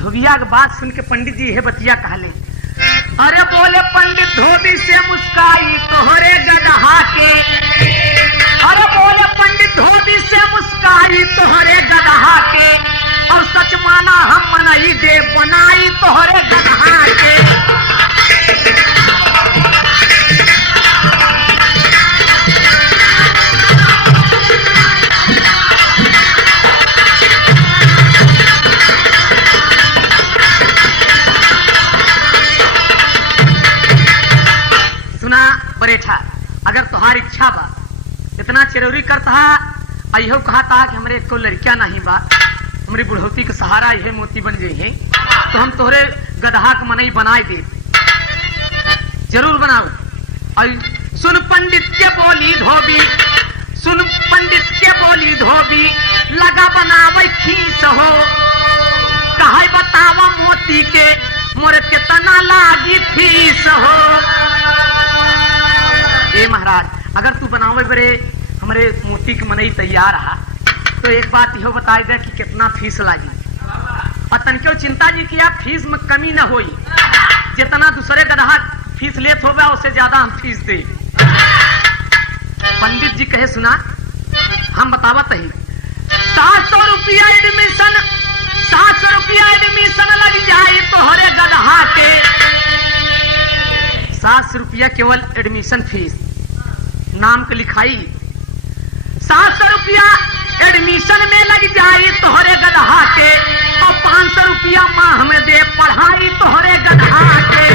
धोबिया के बात सुन के पंडित जी है बतिया कहले। अरे बोले पंडित धोबी से मुस्काई तोहरे गदहा के, अरे बोले पंडित धोबी से मुस्काई तोहरे गदहा के, और सच माना हम मनई दे बनाई तोहरे गदहा के। बरेठा अगर तुहार इच्छा बा इतना चिरौरी करता अहो कहा था कि हमरे को लड़कियां नहीं बा, हमारी बुढ़ौती के सहारा यह मोती बन गई है, तो हम तोहरे गदहा के मनई बनाए दे, जरूर बनाओ। और सुन पंडित के बोली धोबी, सुन पंडित के बोली धोबी, लगा बनावे खीस हो, कहे बतावा मोती के मोरे कितना लागी फीस हो। ए महाराज अगर तू बनावे बरे हमारे मोती की मनई तैयार रहा तो एक बात यह बताए दे कि कितना फीस लागी, और तनक्यों चिंता जी किया फीस में कमी न होई, जितना दूसरे गदहा फीस लेत होगा उससे ज्यादा हम फीस दे। पंडित जी कहे सुना हम बतावत ही 700 रुपया एडमिशन, 700 रुपया एडमिशन लग जाए तोहरे गदहा के, 700 रुपया केवल एडमिशन फीस, नाम के लिखाई 700 रुपया एडमिशन में लग जाए तोहरे गदहा के, और 500 रुपया माह में दे पढ़ाई तोहरे गदहा के।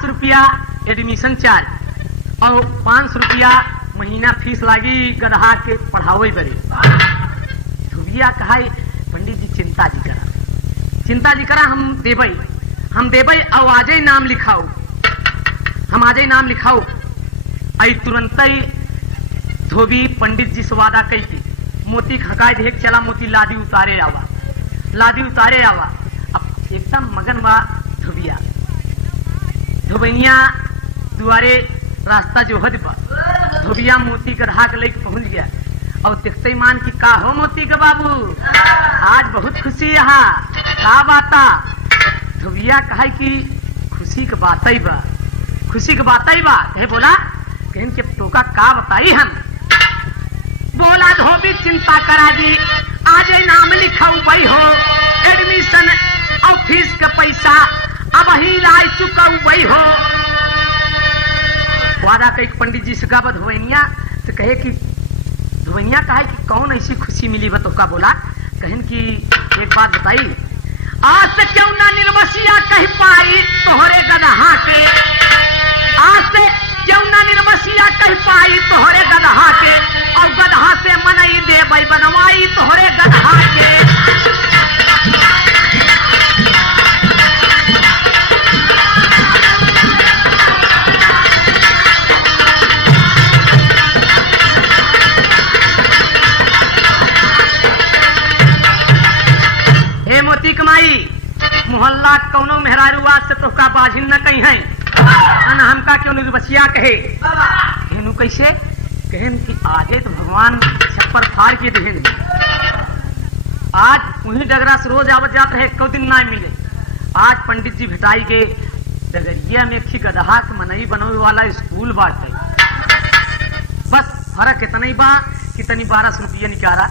रुपया एडमिशन चार्ज और 500 रुपया महीना फीस लागी गदहा के पढ़ावे बरे। धोबिया कहा पंडित जी चिंता जी करा हम देबई और आज ही नाम लिखाओ, हम आज ही नाम लिखाओ। आई तुरंत ही धोबी पंडित जी से वादा कही थी, मोती खकाए देख चला मोती लादी उतारे आवा। अब एकदम मगन बा धोबिया, धोबिया दुआरे रास्ता जो हद बा, धोबिया मोती गदहा के लेके पहुंच गया और देखते ही मान की का हो मोती के बाबू आज बहुत खुशी यहाँ का बाता। धोबिया कहा कि खुशी के बात ही बा, खुशी के बात ही बा। कहे बोला कहन के टोका का बताई हम। बोला धोबी चिंता करा जी आज नाम लिखाऊ भाई हो, एडमिशन और फीस का पैसा अब ही ला चुका वही हो। वादा कही पंडित जी से गावत धोबनिया से कहे कि धोबनिया कहे कि कौन ऐसी खुशी मिली बा का। बोला कहन की एक बात बताई, आज से क्यों ना निर्मसिया कह पाई तोहरे गदहा के, आज से क्यों ना निर्मसिया कह पाई तोहरे गदहा के, और गदहा से मनई दे भाई बनवाई तोहरे गदहा के। मोती कमाई मोहल्ला कौनो मेहरारू आज से तो का बाजिन न कहीं है न हमका क्यों निर्बसिया कहे। कहनु कैसे कहन कि आजे तो भगवान छप्पर फाड़ के देहन, आज उन्हीं डगरा से रोज आवत जात रहे, को दिन ना मिले। आज पंडित जी भेटाई के डगरिया में एक गदहा के मनई बनवे वाला स्कूल बाटे, बस फर्क इतना ही बा कि तनी 1200 रुपया निकाला।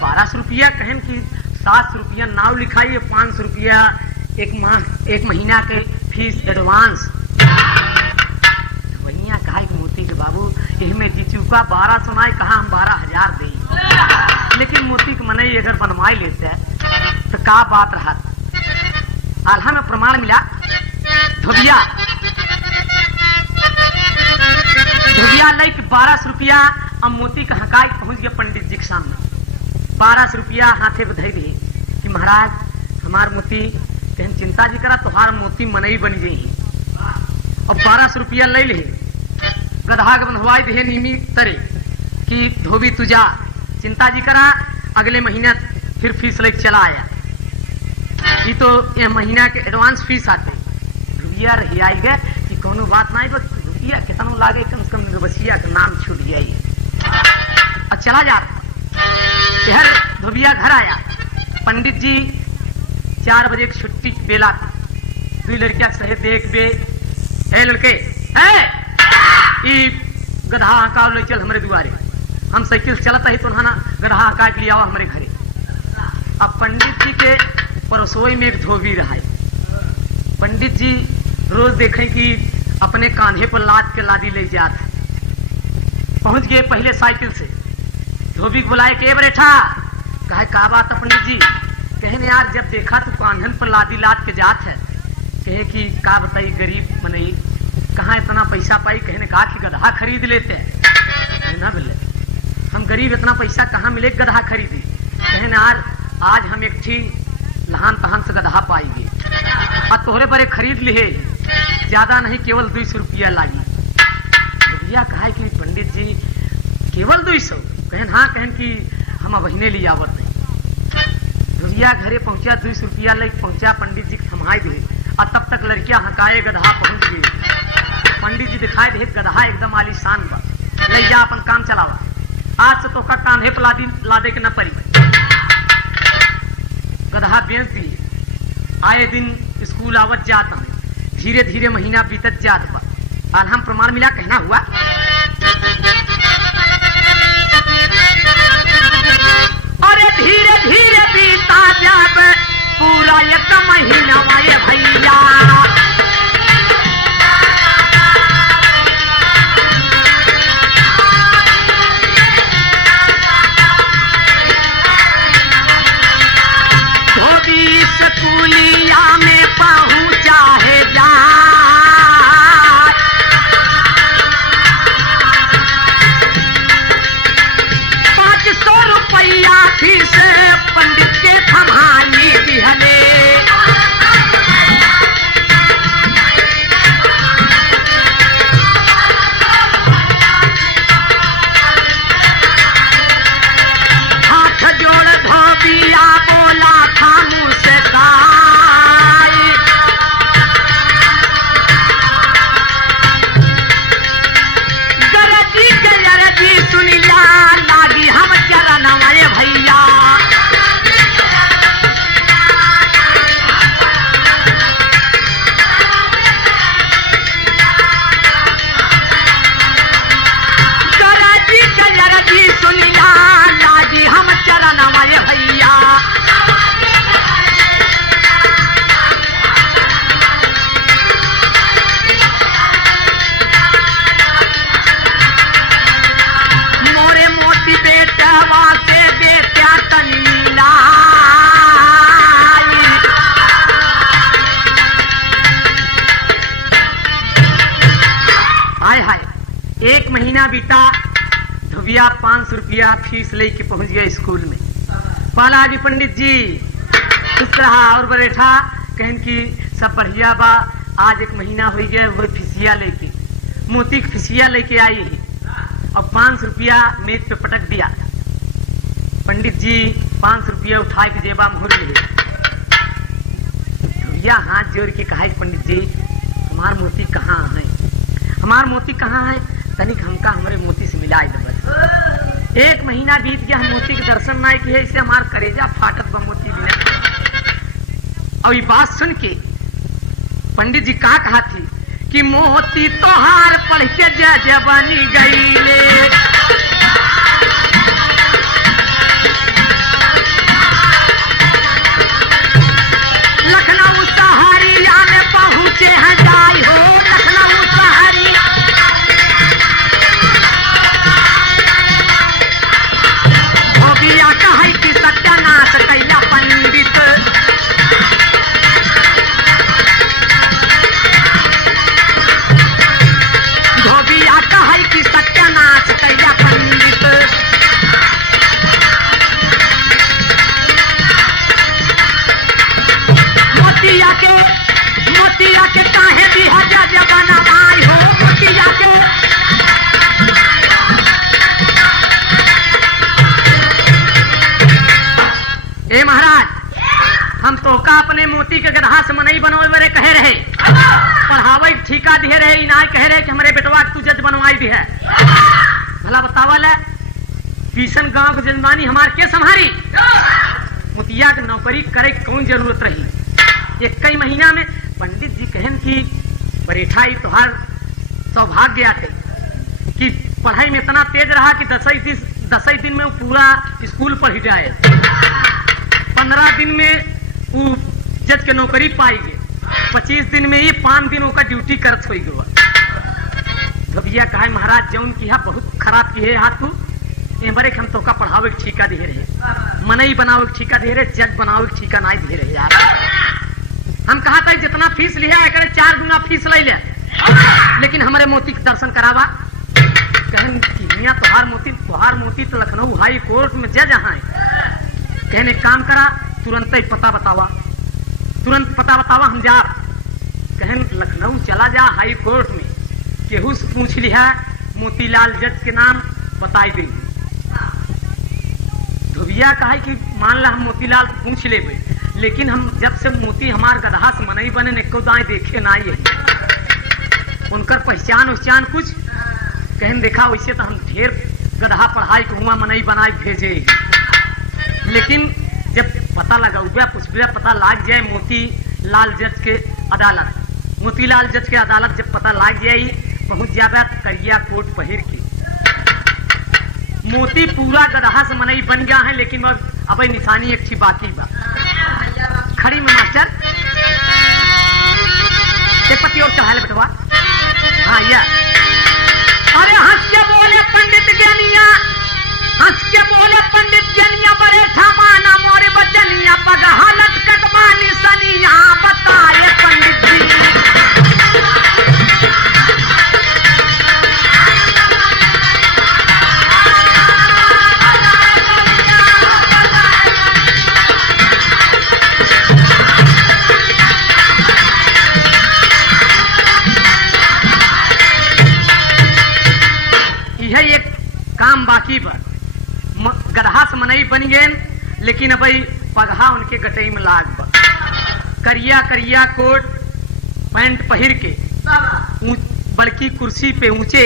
1200 रुपया कहन की 700 रुपया नाव लिखाई, 500 रुपया एक महीना के फीस एडवांस। वनिया कहा कि मोती के बाबू इनमें जी चुका 1200 ना कहा हम 12,000 दे, लेकिन मोती के मनई अगर बनवाई लेते हैं तो का बात रहा। आल्हा में प्रमाण मिला, धोबिया लाइक 1200 रुपया अब मोती का हकाई पहुंच गया पंडित जी के सामने। 1200 रुपया हाथे बधाई दी कि महाराज हमार मोती कहन चिंता जी करा तोहार मोती मनई बन गई। अब 1200 रुपया ले ले गदहा के बनवाई दे नीमी तरे कि धोबी तुझा चिंता जी करा अगले महीना फिर फीस लेके चला आया। ये तो ये महीना के एडवांस फीस आते रुपया रही आई गए कि कोनो बात नहीं, बस रुपया कितना लागे कम से कम निर्वसिया का नाम छूट जाइए। अब चला जा शहर धोबिया घर आया। पंडित जी 4 बजे की छुट्टी बेला दो लड़किया सहे देख बे ए लड़के गधा का ले चल हमारे दुआरे, हम साइकिल चलता ही तो ना गधा काट लिया हमारे घरे। अब पंडित जी के परसोई में एक धोबी रहा है। पंडित जी रोज देखें कि अपने कांधे पर लाद के लादी ले जाते। पहुंच गए पहले साइकिल से, धोबी को बुलाए के बैठा, कहे का बात है पंडित जी? कहने यार जब देखा तो कांधन पर लादी लाद के जात है। कहे कि का बताई गरीब मने कहाँ इतना पैसा पाई? कहने कहा कि गधा खरीद लेते हैं ना, बोले हम गरीब इतना पैसा कहाँ मिले गधा खरीदी? कहने यार आज हम एक ठी लहान तहान से गधा पाएंगे और तोहरे बड़े खरीद लिए, ज्यादा नहीं केवल 200 रुपया लागी। भैया कहा कि पंडित जी केवल 200? कहन हाँ, कहन कि हम अबहिने ले आवत नहीं। भैया घरे पहुंचा 200 रुपया लेके पहुंचा, पंडित जी थमाई दे और तब तक लड़कियां हकाए गधा पहुंच गई। पंडित जी दिखाई दे गधा एकदम आलीशान बा, ले जा अपन काम चलावा, आज से तो का कांधे पर लादे के न पड़ी। गधा बेच दिए, आए दिन स्कूल आवत जात हमें, धीरे धीरे महीना बीतत जात बा। आज हम प्रमाण मिला कहना हुआ अरे धीरे धीरे बीता जब पूरा 1 महीना वाये भैया, धोबी स्कूलिया में पहुंचा है जा। 500 रुपया फीस पंडित के थमाई दिहले। हाथ जोड़ धोबिया बोला था मुझसे काई, गरजी के गरजी सुनिया लागी हम चरण वाले भैया। गरजी के गरजी सुनिया लागी हम चरण वाले भैया। मोरे मोती बेटवा से बेटा तनीला, हाय हाय 1 महीना बीता। धोबिया 500 रुपया फीस लेके पहुंच गया स्कूल में। पाला जी पंडित जी इस तरह और बैठा, कहन की सब बढ़िया बा, आज 1 महीना हो गया वो फिसिया लेके मोती की फिसिया लेके आई है। अब 500 रुपया मेज पे पटक दिया। पंडित जी 500 रुपया उठा के जेबा में भर लिए। भैया हाथ जोड़ के कहा पंडित जी हमार मोती कहाँ है? हमार मोती कहाँ है? तनिक हमका हमारे मोती से मिला दे बस। 1 महीना बीत गया, हम मोती के दर्शन नहीं किए, इससे हमार करेजा फाटत बा मोती बिना। और ये बात सुन के पंडित जी का कहा थी कि मोती तोहार पढ़ के जज बनी गईले। लखनऊ सहरिया में पहुंचे हैं जाई हो, लखनऊ सहरिया। धोबिया कहे कि सत्यानाश कैला पंडित, धोबिया कहे कि सत्यानाश कैला पंडित। पिता अपने मोती के गदहा से मनई बनवाए बरे कहे रहे, पढ़ावे ठीका दिए रहे, इनाय कहे रहे कि हमारे बेटवा तू जज बनवाई भी है। भला बतावल है किशन गांव की जजमानी हमार के संभारी? मोतिया के नौकरी करे कौन जरूरत रही? एक कई महीना में पंडित जी कहन की बरेठा ही तोहार सौभाग्य आते कि पढ़ाई में इतना तेज रहा कि 10 दिन में वो पूरा स्कूल पढ़ जाए, 15 दिन में वो जज के नौकरी पाएगी, 25 दिन में ही 5 दिन का ड्यूटी करत हो गया। भैया कहा महाराज जौन की बहुत खराब की है हाथ तू बरे हम तो का पढ़ावे के ठीका दे रहे, मनई बनावे के ठीका दे रहे, जज बनावे के ठीका नहीं दे रहे यार। हम कहा था जितना फीस लिया है 4 गुना फीस ले ले, लेकिन हमारे मोती के दर्शन करावा। कहन तोहार मोती तो लखनऊ हाई कोर्ट में जज है। कहने काम करा तुरंत ही पता बतावा, तुरंत पता बतावा हम जा। कहन लखनऊ चला जा हाई कोर्ट में, केहू से पूछ लिया मोतीलाल जज के नाम बताई देंगे। धोबिया कहा कि मान ला हम मोतीलाल पूछ ले, लेकिन हम जब से मोती हमार गदहा से मनई बने ने दाएं देखे ना ही उनकर पहचान कुछ कहन देखा वैसे तो हम ढेर गदहा पढ़ाई के हुआ मनई बनाई भेजे, लेकिन जब पता लगा पुछबिया पता लाग जाए मोतीलाल जज के अदालत, मोतीलाल जज के अदालत जब पता लाग जाए पहुंच जाए करिया कोट पहिर के। मोती पूरा गदहा से मनई बन गया है, लेकिन अब निशानी एक बाकी बा। खड़ी में मास्टर पति और चढ़ा ले बेटवा। हाँ या अरे हंस के बोले पंडित ज्ञानिया, हंस के बोले पंडित ज्ञानिया बड़े ठमाना मोरे बचनिया पगहा लटकट बानी सनिया बताए पंडित जी। एक काम बाकी बा, गदहा से मनई बन गए, लेकिन अब पगहा उनके गटई में लाग बा। करिया करिया कोट पैंट पहिर के बड़की कुर्सी पे ऊंचे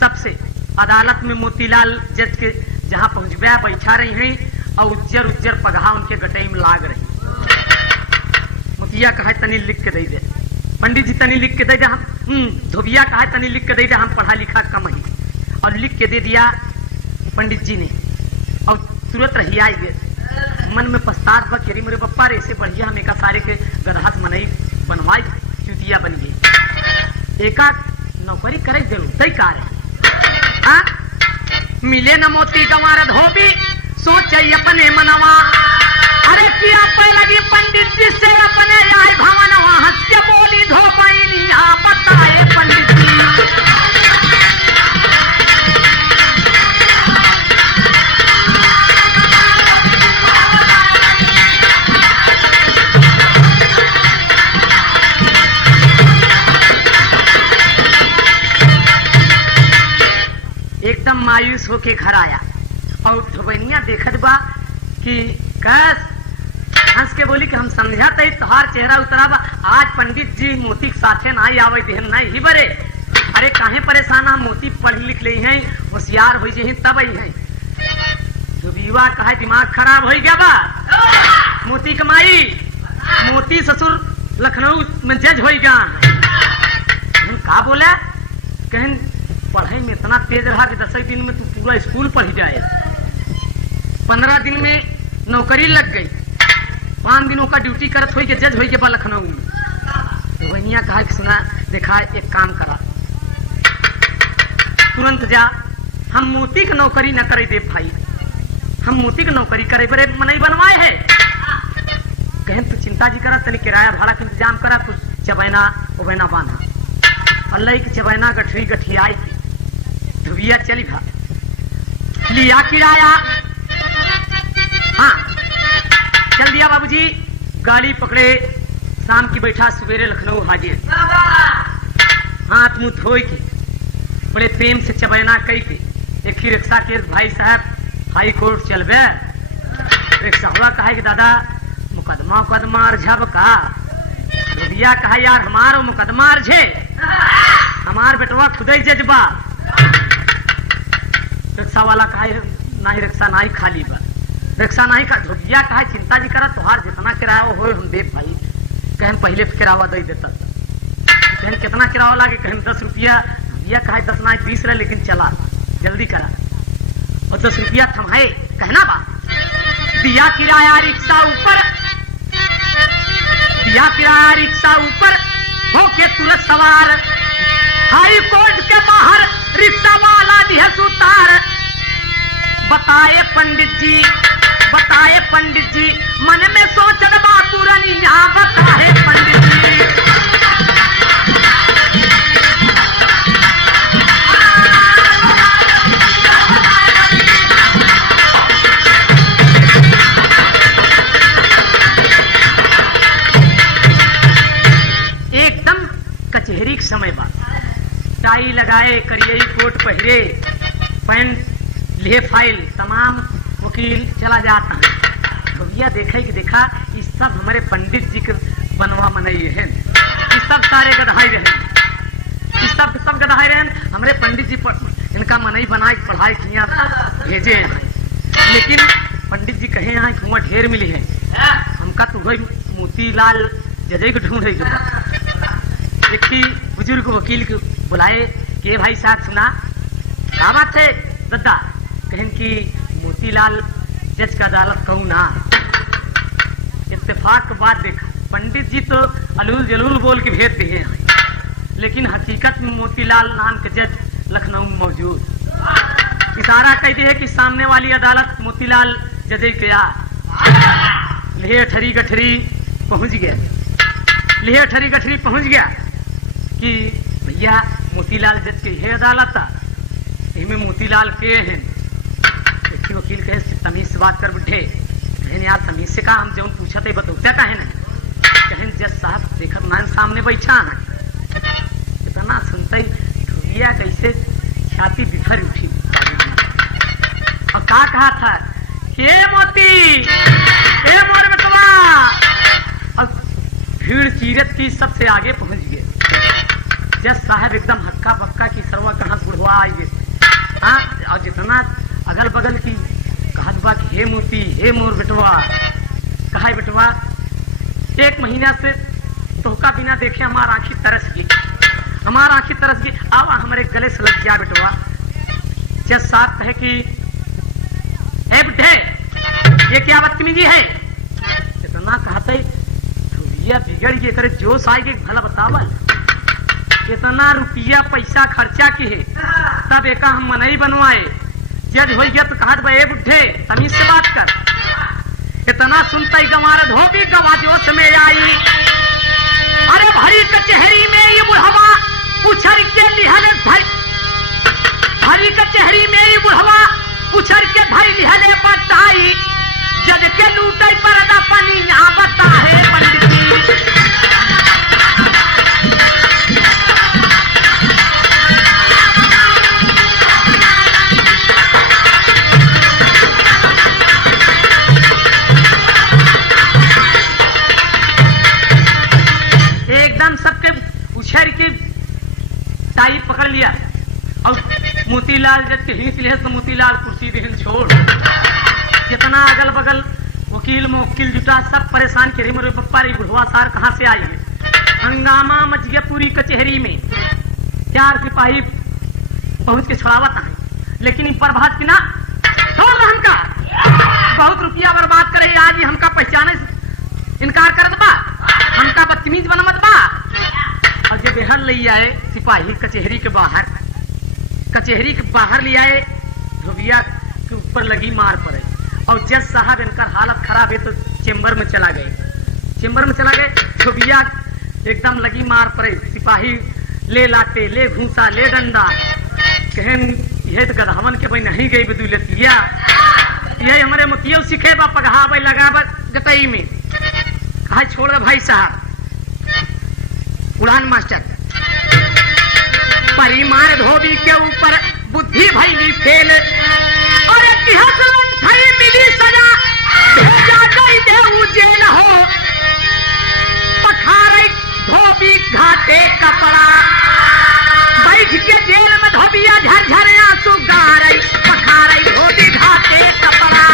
सबसे अदालत में मोतीलाल जज के जहां पहुंचबा बैठा रही हैं और उज्जर उज्जर पगहा उनके गटई में लाग रही। मोतिया कहा तनी लिख के दे दे, पंडित जी तनी लिख के दे दे। हम धोबिया कहा तनी लिख के दे दे, हम पढ़ा लिखा कम ही, और लिख के दे दिया पंडित जी ने। और तुरंत रही आई गए मन में पछतात बखेरी मेरे पप्पा रे से बढ़िया हम एका सारे के गदहा से मनई बनवाई चुतिया बन गई। एका नौकरी करे जरूर तय कार है मिले न मोती गंवार धोबी सोचे अपने मनवा। अरे किया पे लगी पंडित जी से अपने आए भवनवा, हंस के बोली धोबैनिया बताए पंडित जी। एकदम मायूस होके घर आया और धोबैनिया देखत बा कि कस हंस के बोली कि हम समझा तई तोहार चेहरा उतरा बा, आज पंडित जी मोती के साथे नहीं आवे देहन नहीं ही बरे। अरे काहे परेशान हम मोती पढ़ लिख ले हैं, होशियार हो जे तब आई है। धोबिया कहा दिमाग खराब हो गया बा, मोती कमाई मोती ससुर लखनऊ में जज हो गया। का बोला कहन पढ़ाई में इतना तेज रहा कि 10 दिन में तू पूरा स्कूल पढ़ जाए, 15 दिन में नौकरी लग गई, 5 दिनों का ड्यूटी करत हो के जज हो के लखनऊ में। तो वहिया कहा कि सुना देखा एक काम करा, तुरंत जा, हम मोती की नौकरी न करे दे भाई, हम मोती की नौकरी करे बड़े मनई बनवाए है। कहन तू चिंता जी करा, तनी किराया भाड़ा का इंतजाम करा, कुछ चबैना उबैना बांधा। अल्लाह की चबैना गठरी गठियाई धोबिया चली भा लिया किराया। हाँ चल दिया बाबूजी, गाड़ी पकड़े, शाम की बैठा सवेरे लखनऊ हाजिर, हाथ मुंह धोई के बड़े प्रेम से चबैना कई के एक ही रिक्शा के भाई साहब हाई कोर्ट चल बे। रिक्शा हुआ कहा कि दादा मुकदमा मुकदमा अर्झब का धोबिया कहा यार हमारो मुकदमा अर्झे हमार बेटवा खुदे जजबा रिक्शा वाला कहा नहीं रिक्शा नहीं खाली बा रिक्शा नहीं का धोबिया कहा चिंता जी करा तुहार जितना किराया हो हम दे भाई कहन पहले किराया दे देता कहन कितना किराया लागे कहन 10 रुपया धोबिया कहा 10 नहीं 20 रहे लेकिन चला जल्दी करा और 10 रुपया थमाए कहना बा दिया किराया रिक्शा ऊपर दिया किराया रिक्शा ऊपर होके तुरंत सवार हाई कोर्ट के बाहर रिक्शा वाला दिया सुतार बताए पंडित जी मन में सोचत बा पुरनिया बताए पंडित जी एकदम कचहरी के समय बा टाई लगाए करिए कोट पहरे पैंट लिए फाइल तमाम वकील चला जाता है भैया देखे कि देखा ये सब हमारे पंडित जी के बनवा मनई है ये सब सारे गधाई रहे ये सब गधाई रहे हमारे पंडित जी इनका मनई बनाए पढ़ाई किया भेजे हैं लेकिन पंडित जी कहे यहाँ कुआं ढेर मिली है हमका तो वही मोतीलाल जजई को ढूंढ रही एक बुजुर्ग वकील को बुलाए कि भाई साहब सुना क्या बात है दद्दा कहन की मोतीलाल जज का अदालत कहूँ ना इत्तेफाक के बाद देखा पंडित जी तो अलूल जलूल बोल के भेज दिए हैं लेकिन हकीकत में मोतीलाल नाम के जज लखनऊ में मौजूद इशारा कहती है कि सामने वाली अदालत मोतीलाल जज क्या लेह ठरी गठरी पहुंच गया लेह ठरी गठरी पहुंच गया कि भैया मोतीलाल जज के है अदालत इनमें मोतीलाल के हैं एक वकील कहे तमीज से बात कर बैठे कहन यार तमीज से कहा हम जो पूछा थे बतौता कहे ना कहन जज साहब देखत मान सामने बैठा है इतना सुनते ही कैसे छाती बिखर उठी और क्या कहा था हे मोती हे मोर बेटवा और भीड़ चीरत की सबसे आगे पहुंच गए जज साहब एकदम हक्का बक्का की सरवा कहाँ बुढ़वा आइए हाँ और जितना अगल बगल की कहत बा कि हे मोती हे मोर बेटवा कहा बेटवा 1 महीना से तोहका बिना देखे हमार आंखी तरस गई आवा हमारे गले से लग गया बेटवा जज साहब कहे कि ए बुढ़े ये क्या बदतमीजी है इतना कहते भैया बिगड़ गए तेरे जोश आएगी भला बतावल इतना रुपया पैसा खर्चा की है तब एक हम मनई बनवाए जज हो गया तो कहा ए बुढ़े तमीज से बात कर इतना सुनता ही गंवार धोबी गवा जोश में आई अरे भरी कचहरी में ये बुढ़वा पुछर के लिहले भरी कचहरी में ये बुढ़वा पुछर के धई लिहले बताई जज के लूटे परदा पनिया बताए पंडित जी सबके उछर के टाई पकड़ लिया और मोतीलाल जज के हिंस ले तो मोतीलाल कुर्सी देहन छोड़ जितना अगल बगल वकील मुवक्किल जुटा सब परेशान करे मेरे पप्पा रे बुढ़वा सार कहाँ से आई है हंगामा मच गया पूरी कचहरी में 4 सिपाही पहुंच के छुड़ावत है लेकिन प्रभात की ना छोड़ हमका बहुत रुपया बर्बाद करे आज ही हमका पहचाने इनकार कर बा हमका बदतमीज बनमत बा और जब बेहर ले आए सिपाही कचहरी के बाहर ले आए धोबिया के ऊपर लगी मार पड़े और जज साहब इनका हालत खराब है तो चेंबर में चला गए धोबिया एकदम लगी मार पड़े सिपाही ले लाते ले घूसा ले डंडा कहन यह तो गधवन के भाई नहीं गई बदूलतिया यही हमारे मुतियो सीखे बा पगहा भाई लगा बा जतई में कहा छोड़ भाई साहब उड़ान मास्टर परिमाण धोबी के ऊपर बुद्धि भैली फेल और मिली सजा भेजा गई रहे उजेल हो, पखारे धोबी घाटे कपड़ा, बैठ के जेल में धोबिया झरझर आंसू गारे, पखारे धोबी घाटे कपड़ा।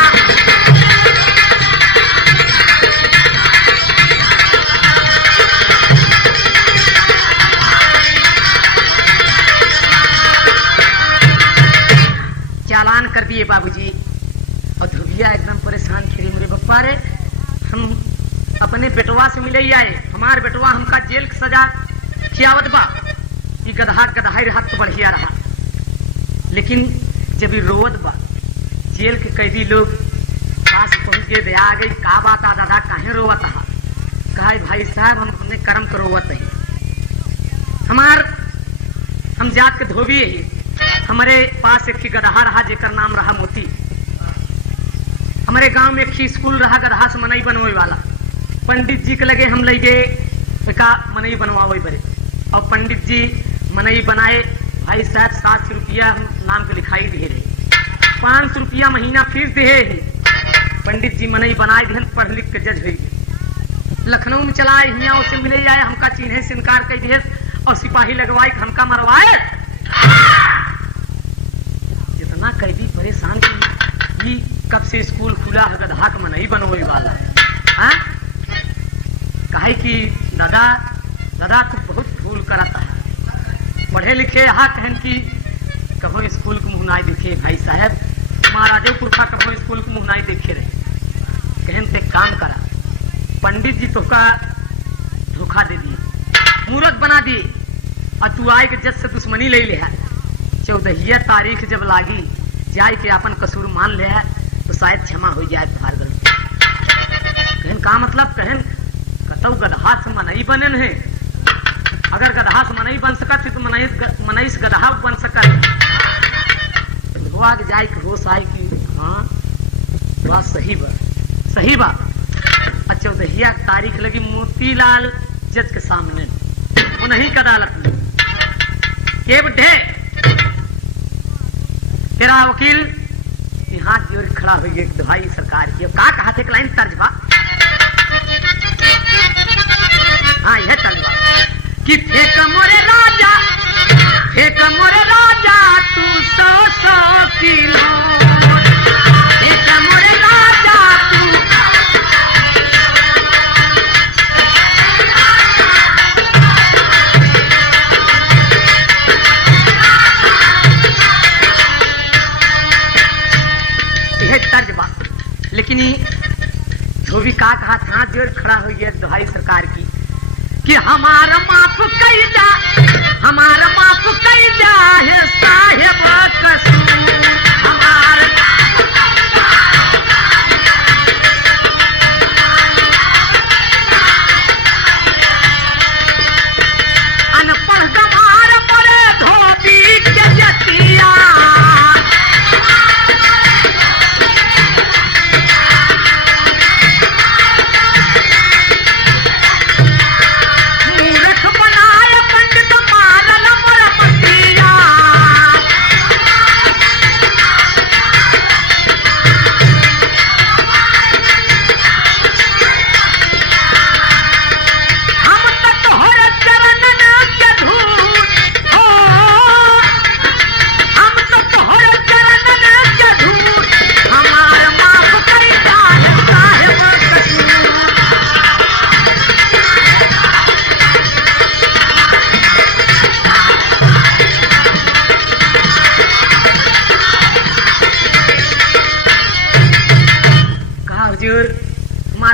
चालान कर दिए बाबूजी। और धोबिया एकदम परेशान थे, मेरे बप्पा रे, हम अपने बेटवा से मिले ही आए, हमार बेटवा हमका जेल की सजा खियावत बा, ये गदहा गदहाई रहा तो बढ़िया रहा, लेकिन जब ये रोवत बा, जेल के कैदी लोग पास पहुंच के दया आ गई, का बात आ दादा काहे रोवत हा? कहा भाई साहब हम अपने कर्म को रोवत है, हम जात के धोबी है, हमारे पास एक ही गदहा रहा जेकर नाम रहा मोती। हमारे गांव में एक ही स्कूल रहा गदहा से मनई बनवाए वाला, पंडित जी के लगे हम ले गए का मनई बनवावे बरे, और पंडित जी मनई बनाए। भाई साहब 700 रुपया हम नाम के लिखाई दिए रहे, 500 रुपया महीना फीस दिए है। पंडित जी मनई बनाए दिहन, पढ़ लिख के जज हुई। लखनऊ में चलाए, हियाँ से मिले जाए, हमका चिन्हे से इनकार कर दिए और सिपाही लगवाए, हमका मरवाए। जितना कैदी परेशान की, कब से स्कूल खुला है, गदहा का मनई बनवाई वाला है। कहे कि दादा दादा तू बहुत भूल करता है, पढ़े लिखे यहाँ कहन की कहो स्कूल को मुँह नहीं देखे। भाई साहब महाराजो पुरखा कहो स्कूल को मुँह नहीं देखे रहे, कहन से काम करा, पंडित जी तो का धोखा दे दिए, मूर्त बना दिए, और तू आए के जज से दुश्मनी ले ले है। 14 तारीख जब लागी, जाए के अपन कसूर मान ले है तो शायद क्षमा हो जाए तुम्हार गलती। कहन का मतलब? कहन कतौ गदहा से मनई बनन है, अगर गदहा से मनई बन सकत तो मनई से गदहा बन सकत। धोआ के जाए के होश आए कि हाँ बात सही बा। 14 तारीख लगी मोतीलाल जज के सामने, उन्हीं की अदालत में के बुढ़े तेरा वकील यहाँ की ओर खड़ा हो गया, दवाई सरकार की। का कहा थे लाइन तर्जबा, हाँ यह तर्जबा कि फेंक मोरे राजा तू 100 किलो, फेंक मोरे राजा तू। तर्जबा, लेकिन धोबी का कहा था जोड़ खड़ा हो गया दवाई सरकार की कि हमारा माफ कई जा है साहेब कसूर, हमारा अनपढ़ गंवार परे धोबी के जतिया,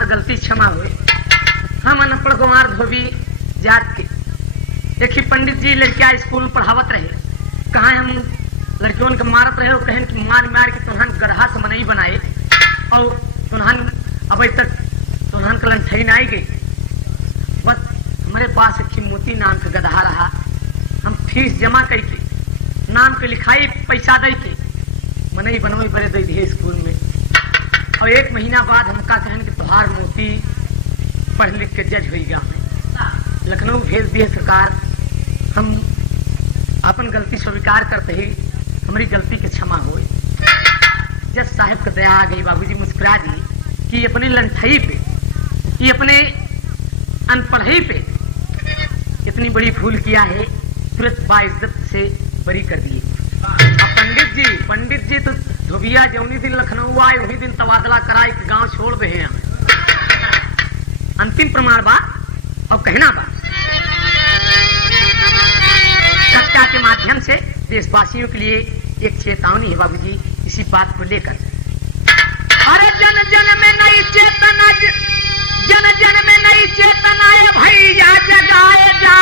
गलती क्षमा हुई। हम अनपढ़ गंवार धोबी जात के एक ही पंडित जी लड़कियां स्कूल में पढ़ावत रहे, कहा हम लड़कियों के मारत रहे, कहन कि मार के तुहन गदहा से मनई बनाए, और तुहन अब तक तुहन का लंठई नहीं गई। बस हमारे पास एक मोती नाम का गदहा रहा, हम फीस जमा करके नाम के लिखाई पैसा दे के मनई बनवाई बड़े दे दिए स्कूल में, और 1 महीना बाद हमका कहन कि तुहार मोती पढ़ लिख के जज हो गया, लखनऊ भेज दिए सरकार। हम अपन गलती स्वीकार करते ही हमारी गलती की क्षमा हुई। जज साहब का दया आ गई, बाबूजी मुस्कुरा दी कि अपने लंठई पे ये अपने अनपढ़ाई पे इतनी बड़ी भूल किया है, तुरंत बाइज्जत से बरी कर दिए। पंडित जी तो धोबिया जौनी दिन लखनऊ आए उन्हीं दिन तबादला कराए कि गांव छोड़ दे हैं। अंतिम प्रमाण बा और कहना बा चर्चा के माध्यम से देशवासियों के लिए एक चेतावनी है बाबूजी इसी बात को लेकर। अरे जन जन में नई चेतना, जन जन में नई चेतना है भैया जगाए जा,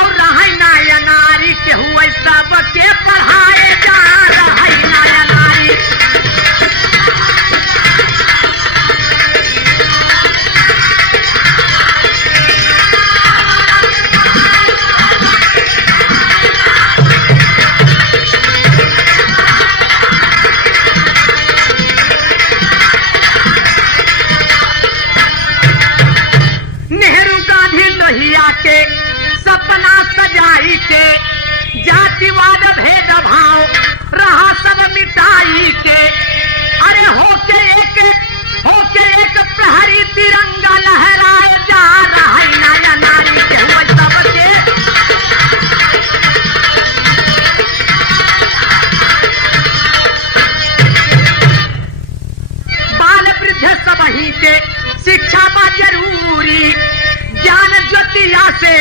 और रहाई नाया नारी के हुए सब के पढ़ाए जा, रहाई नाया नारी। नेहरू गांधी लोहिया के सपना सजाई के, जातिवाद भेदभाव रहा सब मिटाई के, अरे होके एक प्रहरी तिरंगा लहराए जा, रहा नाया नारी के हुए सबके। बाल वृद्ध सबही के शिक्षा बा जरूरी, ज्ञान ज्योतिया से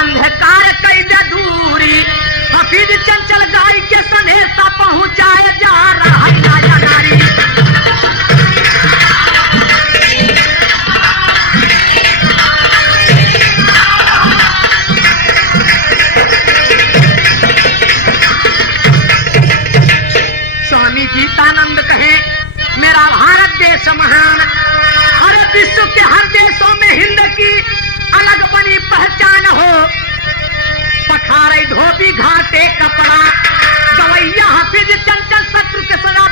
अंधकार कई दूरी, हफीज चंचल गाय के संदेशा पहुंचाए जा, रहा नाया नारी। स्वामी गीतानंद कहे मेरा भारत देश महान, हर विश्व के हर देशों में हिंद की अलग बनी पहचान हो, पखारे धोबी घाटे कपड़ा गवैया हफीज चंचल शत्रु के सदा